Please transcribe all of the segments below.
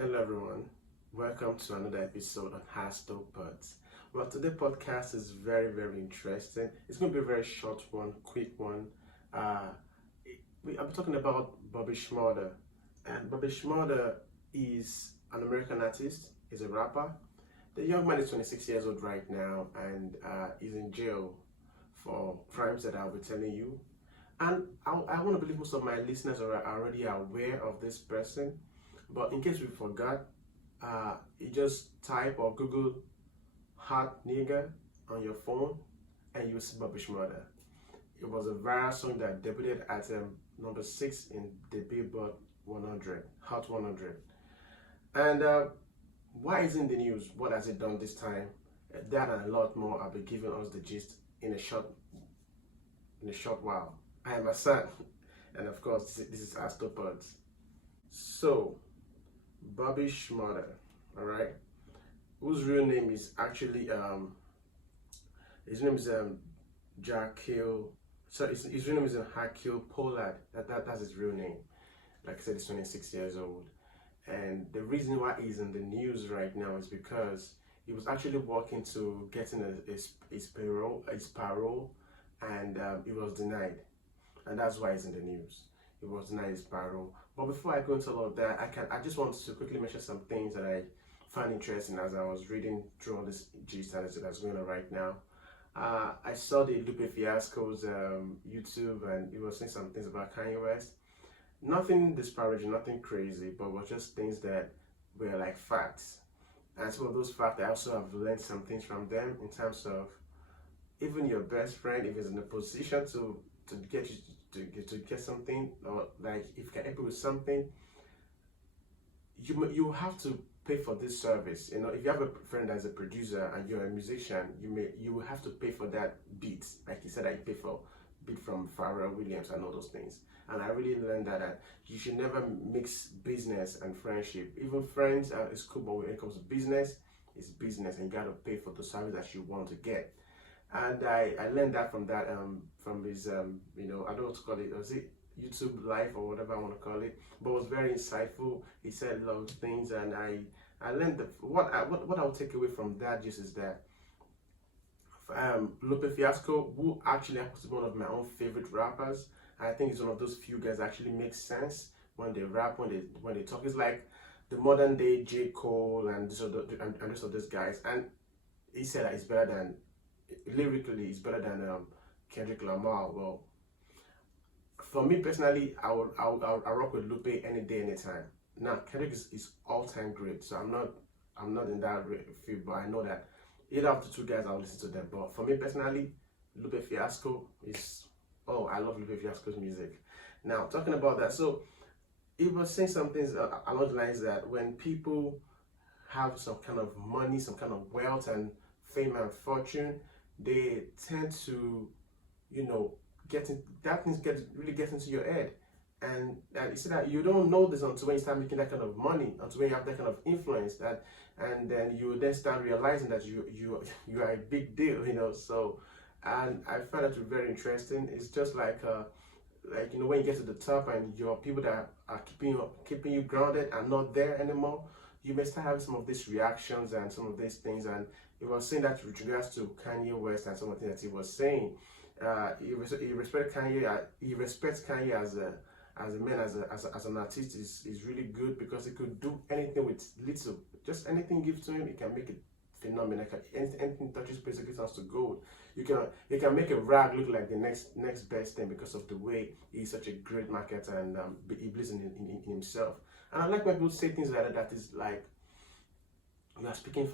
Hello everyone, welcome to another episode on Hashtag Pods. Well, today's podcast is very interesting. It's going to be a very short one, quick one. Uh, I'm talking about Bobby Shmurda, and Bobby Shmurda is an American artist. He's a rapper. The young man is 26 years old right now, and is in jail for crimes that I'll be telling you. And I want to believe most of my listeners are already aware of this person. But in case we forgot, you just type or Google hot nigga on your phone and you see Bobby Shmurda. It was a viral song that debuted at number 6 in the Billboard 100, Hot 100. And why is it in the news? What has it done this time? That and a lot more. I'll be giving us the gist in a short while. I am Hassan, and of course this is Astropods. So, Bobby Shmurda, all right, whose real name is actually his name is Jarkil. So his real name is Hakil Pollard. That's his real name. Like I said, he's 26 years old, and the reason why he's in the news right now is because he was actually working to getting his parole, and he was denied, and that's why he's in the news. He was denied his parole. But before I go into all of that, I just want to quickly mention some things that I find interesting as I was reading through all this gist that's going on right now. I saw the Lupe Fiasco's YouTube, and he was saying some things about Kanye West. Nothing disparaging, nothing crazy, but was just things that were like facts. And some of those facts, I also have learned some things from them in terms of even your best friend, if he's in a position to get you to get something, or like if you can help you with something, you have to pay for this service. You know, if you have a friend that's a producer and you're a musician, you will have to pay for that beat. Like he said, I pay for beat from Pharrell Williams and all those things. And I really learned that you should never mix business and friendship. Even friends is cool, but when it comes to business, it's business, and you gotta pay for the service that you want to get. And I learned that from his I don't know what to call it, was it YouTube live or whatever I want to call it, but it was very insightful. He said a lot of things, and I learned what I'll take away from that just is that Lupe Fiasco, who actually happens to be one of my own favorite rappers, I think he's one of those few guys that actually makes sense when they rap, when they talk. It's like the modern day J. Cole and this of these guys, and he said that it's better than lyrically, it's better than Kendrick Lamar. Well, for me personally, I rock with Lupe any day, anytime. Now Kendrick is all-time great, so I'm not in that field, but I know that either of the two guys I'll listen to them. But for me personally, Lupe Fiasco is, oh, I love Lupe Fiasco's music. Now talking about that, so it was saying some things along the lines that when people have some kind of money, some kind of wealth and fame and fortune, they tend to, really get into your head, and you see that you don't know this until when you start making that kind of money, until when you have that kind of influence, and then you then start realizing that you are a big deal, So, and I find that very interesting. It's just like when you get to the top and your people that are keeping you grounded are not there anymore, you may start having some of these reactions and some of these things. And he was saying that with regards to Kanye West and some of the things that he was saying. He respects Kanye. He respects Kanye as a man, as an artist is really good, because he could do anything with little, just anything give to him, he can make it phenomenal. Anything touches basically turns to gold. You can make a rag look like the next best thing because of the way he's such a great marketer, and he believes in himself. And I like when people say things like that. That is like, you are speaking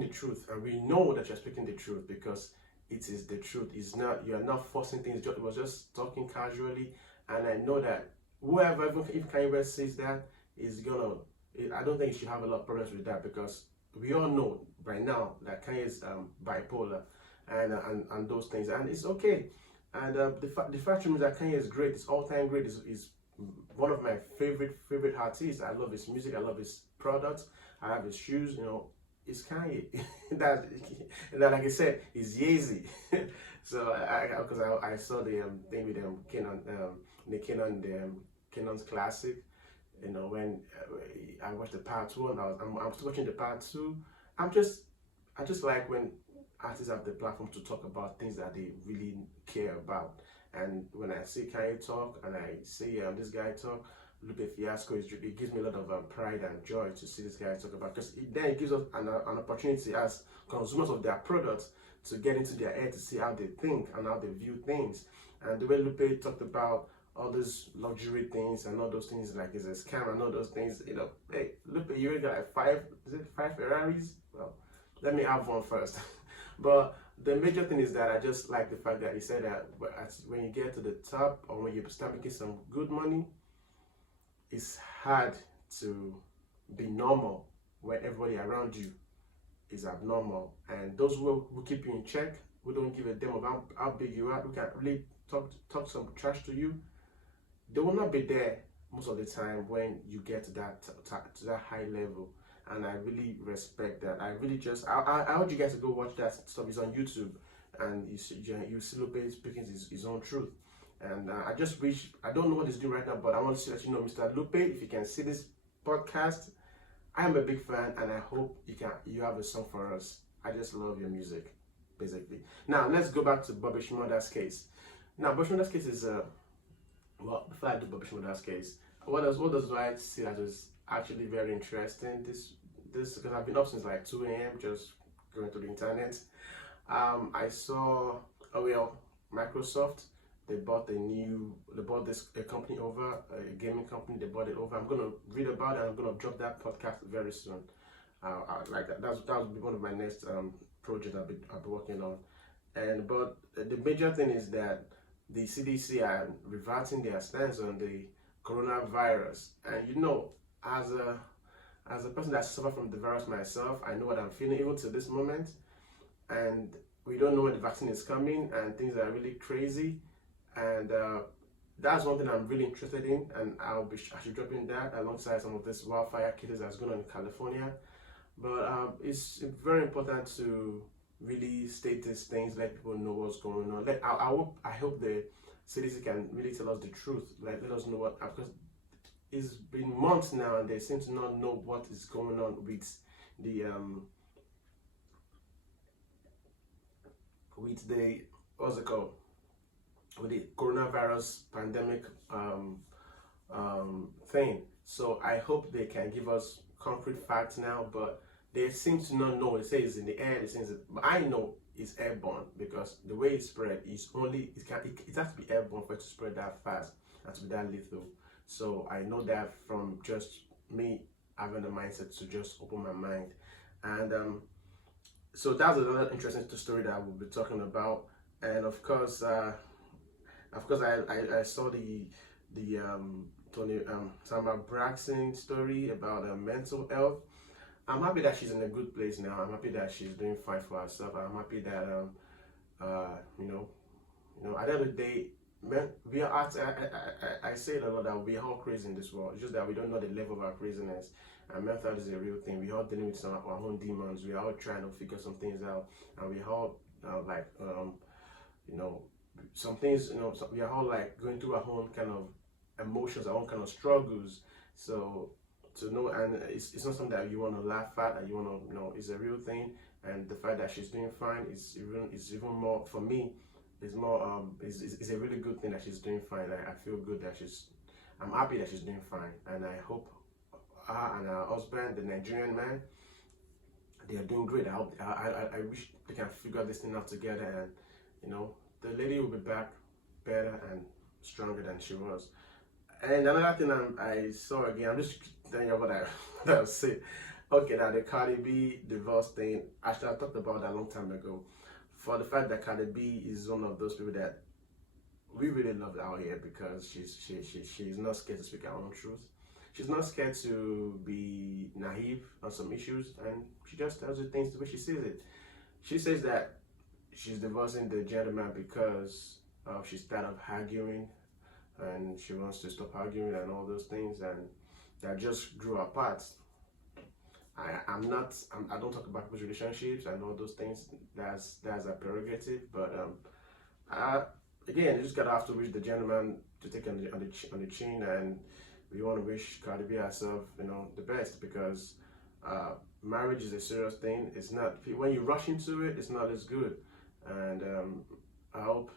the truth, and we know that you're speaking the truth because it is the truth. It's not, you are not forcing things. It was just talking casually, and I know that whoever, even if Kanye West says that, is gonna, I don't think you should have a lot of problems with that, because we all know by now that Kanye is bipolar and those things, and it's okay. And the fact remains that Kanye is great. It's all-time great. Is one of my favorite artists. I love his music. I love his products. I have his shoes. It's Kanye. that like I said, it's Yeezy. So because I saw the thing with Kenan, the Kenan's classic. When I watched the part one. I'm still watching the part two. I just like when artists have the platform to talk about things that they really care about. And when I see Kanye talk and I see this guy talk, Lupe Fiasco, it gives me a lot of pride and joy to see this guy talk about, because then it gives us an opportunity as consumers of their products to get into their head to see how they think and how they view things. And the way Lupe talked about all those luxury things and all those things like it's a scam and all those things, hey, Lupe, you already got like five Ferraris? Well, let me have one first. But the major thing is that I just like the fact that he said that when you get to the top or when you start making some good money, it's hard to be normal when everybody around you is abnormal. And those who keep you in check, who don't give a damn about how big you are, who can really talk some trash to you, they will not be there most of the time when you get to that high level. And I really respect that. I really just I urge you guys to go watch that stuff. It's on YouTube, and you see Lupe speaking his own truth. And I just wish, I don't know what he's doing right now, but I want to let you know, Mr. Lupe, if you can see this podcast, I am a big fan, and I hope you have a song for us. I just love your music, basically. Now let's go back to Bobby Shmurda's case. Now Bobby Shmurda's case is well, before I do Bobby Shmurda's case, what does I see as is actually very interesting? This because I've been up since like 2 a.m. just going through the internet. I saw Microsoft. They bought this company over, a gaming company. They bought it over. I'm gonna read about it. And I'm gonna drop that podcast very soon. Like that will be one of my next projects I'll be working on. But the major thing is that the CDC are reverting their stance on the coronavirus. And as a person that suffered from the virus myself, I know what I'm feeling even to this moment. And we don't know when the vaccine is coming, and things are really crazy. And that's one thing I'm really interested in, and I should be dropping that alongside some of this wildfire cases that's going on in California. But it's very important to really state these things, let people know what's going on. I hope the CDC can really tell us the truth, let us know what, because it's been months now and they seem to not know what is going on with the what's it called, with the coronavirus pandemic thing. So I hope they can give us concrete facts now, but they seem to not know. It says in the air, but I know it's airborne, because the way it's spread is it has to be airborne for it to spread that fast and to be that lethal. So I know that from just me having the mindset to just open my mind. And so that's another interesting story that we'll be talking about. And of course I saw the Tamar Braxton story about mental health. I'm happy that she's in a good place now. I'm happy that she's doing fine for herself. I'm happy that at the end of the day, man, we are I say it a lot that we are all crazy in this world. It's just that we don't know the level of our craziness. And mental health is a real thing. We're all dealing with some of our own demons. We are all trying to figure some things out, and we all some things, we are all like going through our own kind of emotions, our own kind of struggles. So to know, and it's not something that you want to laugh at, and you want to it's a real thing. And the fact that she's doing fine is even more, for me, is more is a really good thing that she's doing fine. I feel good that I'm happy that she's doing fine, and I hope her and her husband, the Nigerian man, they are doing great. I wish they can figure this thing out together, and the lady will be back better and stronger than she was. And another thing I saw again, I'm just telling you what I said. Okay, now the Cardi B divorce thing, actually I talked about that a long time ago. For the fact that Cardi B is one of those people that we really love out here, because she's not scared to speak her own truth. She's not scared to be naive on some issues, and she just tells you things the way she sees it. She says that she's divorcing the gentleman because she's tired of arguing, and she wants to stop arguing and all those things, and that just grew apart. I don't talk about people's relationships and all those things. That's a prerogative, but again, you just gotta have to reach the gentleman to take on the chin and we want to wish Cardi B herself, the best, because marriage is a serious thing. It's not, when you rush into it, it's not as good. And I hope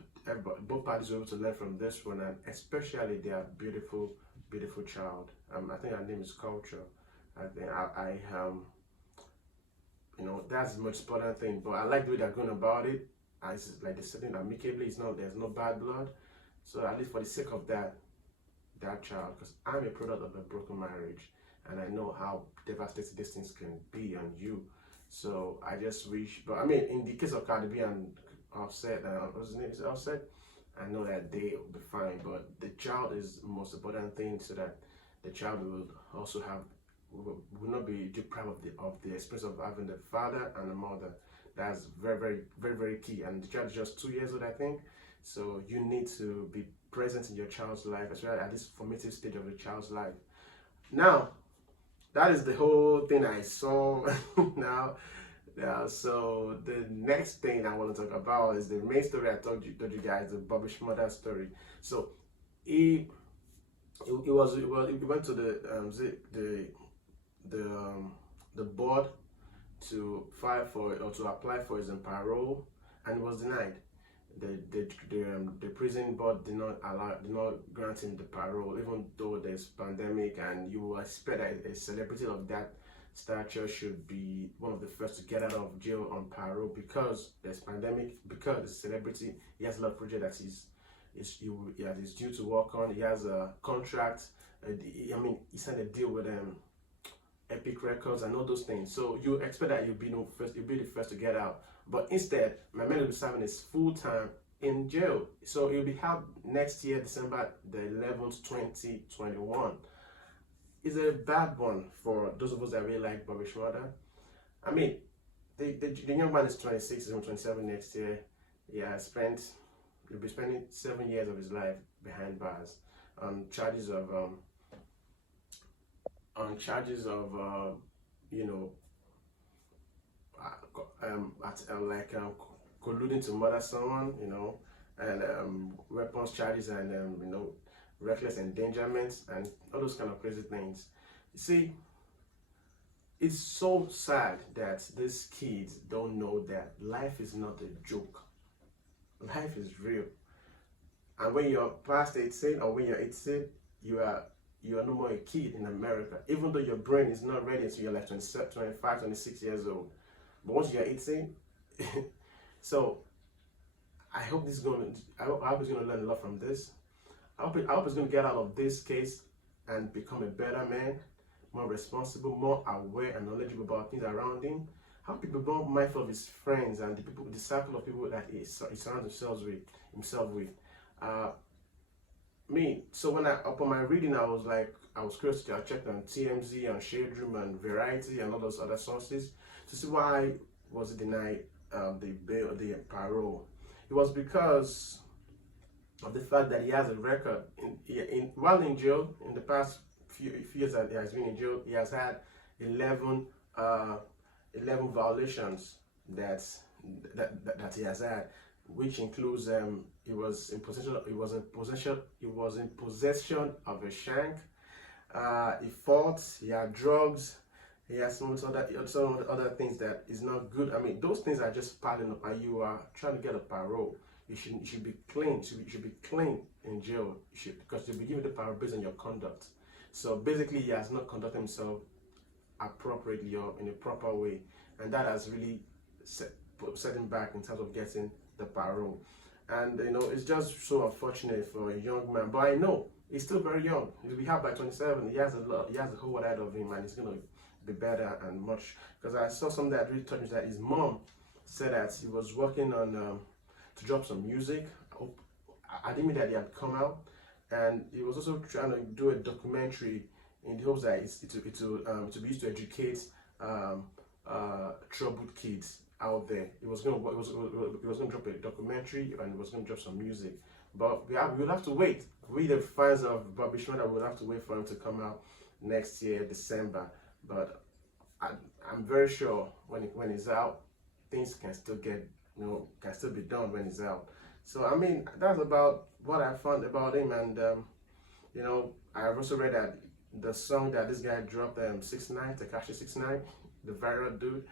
both parties were able to learn from this one, and especially their beautiful, beautiful child. I think her name is Culture. I think that's the most important thing. But I like the way they're going about it. It's like they're sitting amicably. There's no bad blood. So at least for the sake of that child, because I'm a product of a broken marriage, and I know how devastating these things can be on you. So I just wish, but I mean, in the case of Cardi B and Offset, what's his name is Offset, I know that they will be fine, but the child is the most important thing, so that the child will also will not be deprived of the experience of having the father and the mother. That's very, very, very, very key. And the child is just 2 years old, I think. So you need to be present in your child's life, especially at this formative stage of the child's life. Now, that is the whole thing I saw now. So the next thing I want to talk about is the main story I told you guys, the Bobby Shmurda story. So he went to the board to file for or to apply for his parole, and was denied. The prison board did not grant him the parole, even though there's pandemic, and you will expect that a celebrity of that stature should be one of the first to get out of jail on parole, because there's pandemic, because he's a celebrity. He has a lot of projects that he's due to work on. He has a contract. He signed a deal with Epic Records and all those things. So you expect that you'll be the first to get out. But instead, my man will be serving his full time in jail. So he'll be out next year, December the 11th, 2021. It's a bad one for those of us that really like Bobby Shmurda. I mean, the young man is 26, he's 27 next year. He'll be spending 7 years of his life behind bars on charges of colluding to murder someone, and weapons charges, and reckless endangerment, and all those kind of crazy things. You see, it's so sad that these kids don't know that life is not a joke. Life is real. And when you're past 18, or when you're 18, you are no more a kid in America, even though your brain is not ready until you're like 25, 26 years old. But once you're 18, so I hope he's going to learn a lot from this. I hope he's going to get out of this case and become a better man, more responsible, more aware and knowledgeable about things around him. I hope he'll be more mindful of his friends and the circle of people that he surrounds himself with. So upon my reading, I was curious. I checked on TMZ, on Shade Room, and Variety, and all those other sources to see why was he denied the parole. It was because of the fact that he has a record while in jail. In the past few years that he has been in jail, he has had 11 violations that he has had, which includes he was in possession of a shank. He fought. He had drugs. He has some other things that is not good. I mean, those things are just piling up, and you are trying to get a parole. You should be clean. You should be clean in jail. Because you'll be given the parole based on your conduct. So basically, he has not conducted himself appropriately or in a proper way, and that has really set him back in terms of getting the parole. And it's just so unfortunate for a young man. But I know he's still very young. He'll be out by 27. He has a whole lot ahead of him, and he's gonna be better and much. Because I saw something that really touched me, that his mom said that he was working on to drop some music. I didn't mean that he had come out, and he was also trying to do a documentary in the hopes that it will be used to educate troubled kids out there. He was going to drop a documentary, and he was going to drop some music. But we'll have to wait. We, the fans of Bobby Shmurda, will have to wait for him to come out next year, December. But I'm very sure when he's out, things can still be done when he's out. So that's about what I found about him. And I've also read that the song that this guy dropped, 6ix9ine, Tekashi 6ix9ine, the viral dude.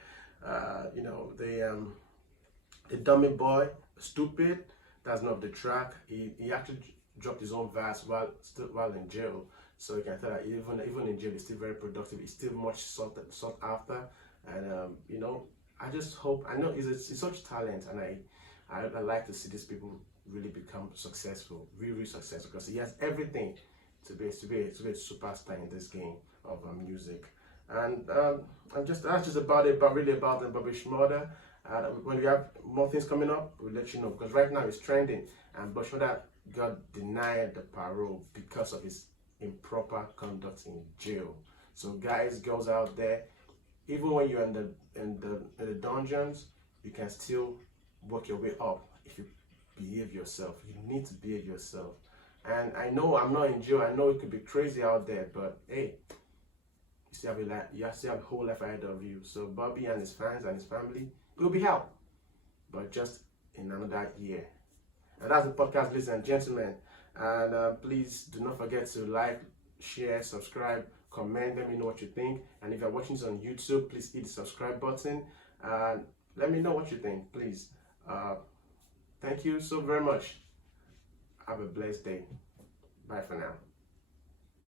You know, the dummy boy, stupid. That's not the track. He actually dropped his own verse while in jail. So you can tell that even in jail, he's still very productive. He's still much sought after, and you know, I just hope. I know he's such talent, and I like to see these people really become successful, really successful, because he has everything to be a superstar in this game of music. And that's just about it. But really about the Bobby Shmurda. When we have more things coming up, we'll let you know, because right now it's trending, and Bobby Shmurda got denied the parole because of his improper conduct in jail. So guys, girls out there, even when you're in the dungeons, you can still work your way up if you behave yourself. You need to behave yourself. And I know I'm not in jail. I know it could be crazy out there, but hey, you still have a life. You still have a whole life ahead of you. So Bobby and his fans and his family will be out, but just in another year. And that's the podcast, ladies and gentlemen. And please do not forget to like, share, subscribe, comment. Let me know what you think. And if you're watching this on YouTube, please hit the subscribe button and let me know what you think, please. Thank you so very much. Have a blessed day. Bye for now.